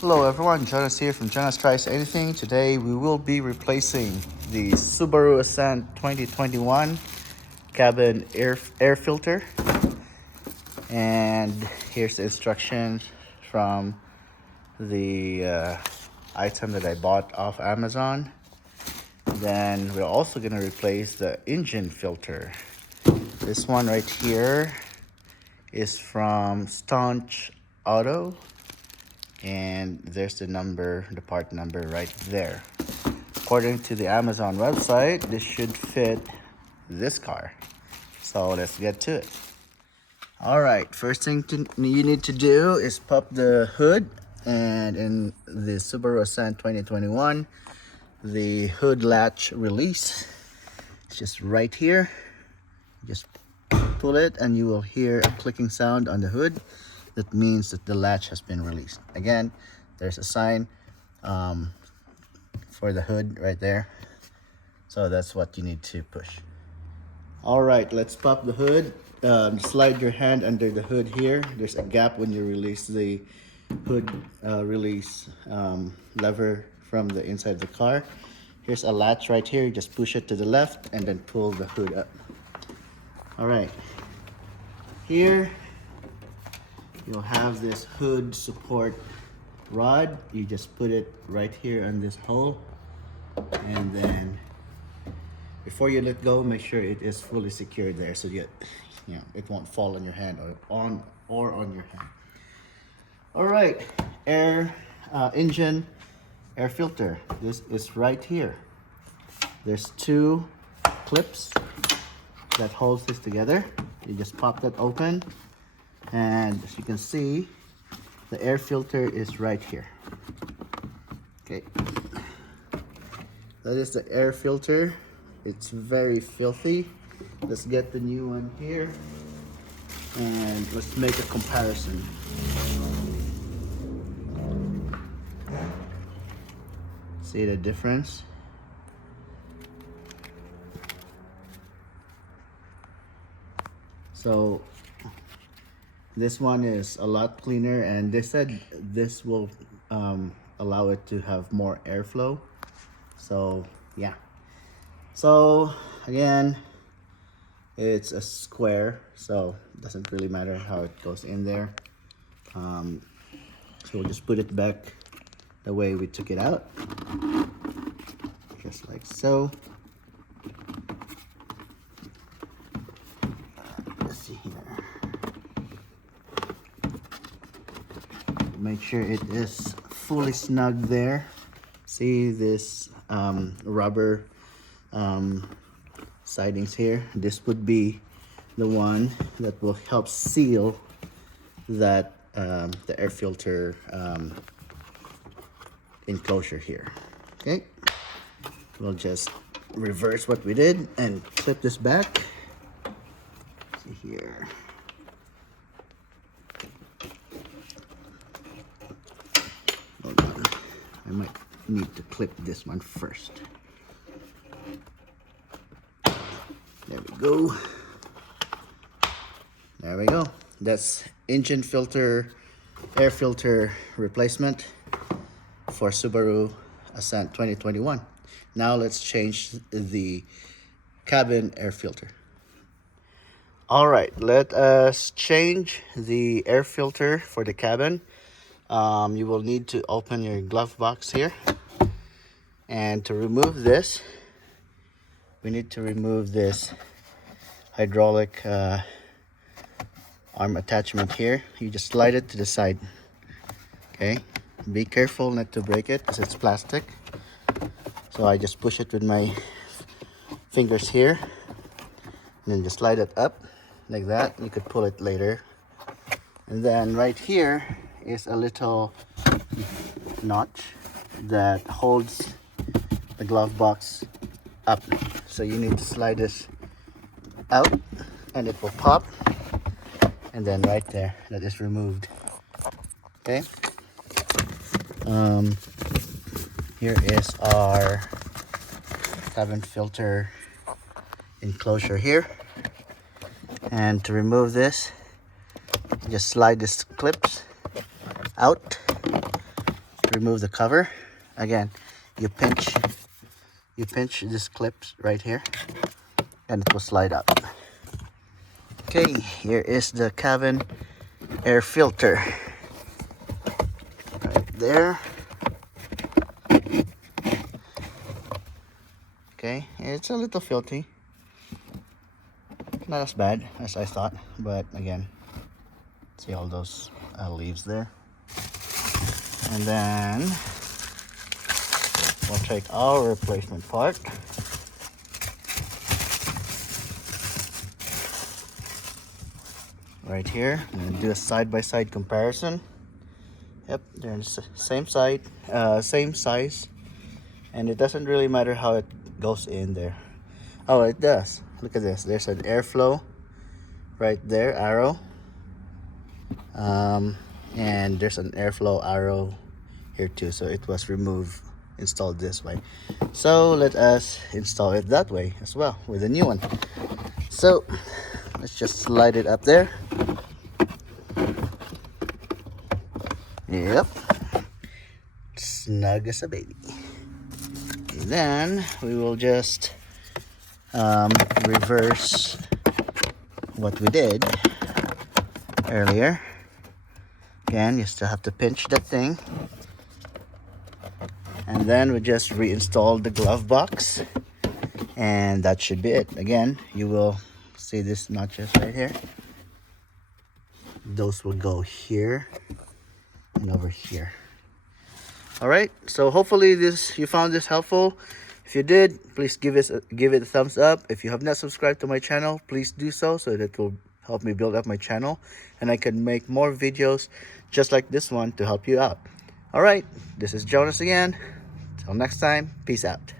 Hello everyone, Jonas here from Jonas Tries Anything. Today we will be replacing the Subaru Ascent 2021 cabin air filter. And here's the instructions from the item that I bought off Amazon. Then we're also going to replace the engine filter. This one right here is from Staunch Auto. And there's the part number right there. According to the Amazon website, this should fit this car. So let's get to it. All right, first thing you need to do is pop the hood. And in the Subaru Ascent 2021, the hood latch release is just right here. Just pull it and you will hear a clicking sound on the hood. That means that the latch has been released. Again, there's a sign for the hood right there. So that's what you need to push. All right, let's pop the hood. Slide your hand under the hood here. There's a gap when you release the hood release lever from the inside of the car. Here's a latch right here. You just push it to the left and then pull the hood up. All right, here you'll have this hood support rod. You just put it right here on this hole, and then before you let go, make sure it is fully secured there so it won't fall on your hand or on your hand. All right, engine air filter. This is right here. There's two clips that holds this together. You just pop that open. And as you can see, the air filter is right here. Okay, that is the air filter. It's very filthy. Let's get the new one here and let's make a comparison. See the difference? So this one is a lot cleaner, and they said this will allow it to have more airflow. So yeah. So again, it's a square, so it doesn't really matter how it goes in there. So we'll just put it back the way we took it out, just like so. Let's see here. Make sure it is fully snug there. See this rubber sidings here? This would be the one that will help seal that the air filter enclosure here. Okay, we'll just reverse what we did and clip this back. See here. Hold on, I might need to clip this one first. There we go. There we go. That's engine filter, air filter replacement for Subaru Ascent 2021. Now let's change the cabin air filter. All right, let us change the air filter for the cabin. You will need to open your glove box here. And to remove this, we need to remove this hydraulic arm attachment here. You just slide it to the side. Okay, be careful not to break it because it's plastic. So I just push it with my fingers here and then just slide it up like that. You could pull it later. And then right here is a little notch that holds the glove box up. So you need to slide this out and it will pop, and then right there, that is removed. Okay, here is our cabin filter enclosure here, and to remove this, just slide this clips out remove the cover, again, you pinch this clips right here, and it will slide up. Okay, here is the cabin air filter right there. Okay, it's a little filthy, not as bad as I thought, but again, see all those leaves there. And then we'll take our replacement part. Right here, and do a side-by-side comparison. Yep, they're the same side, same size, and it doesn't really matter how it goes in there. Oh, it does. Look at this. There's an airflow right there, arrow, and there's an airflow arrow here too. So it was installed this way. So let us install it that way as well with a new one. So let's just slide it up there. Yep, snug as a baby. And then we will just reverse what we did earlier. Again, you still have to pinch that thing, and then we just reinstall the glove box, and that should be it. Again, you will see these notches right here. Those will go here and over here. All right, so hopefully you found this helpful. If you did, please give it a thumbs up. If you have not subscribed to my channel, please do so that will help me build up my channel, and I can make more videos just like this one to help you out. All right, this is Jonas again. Till next time, peace out.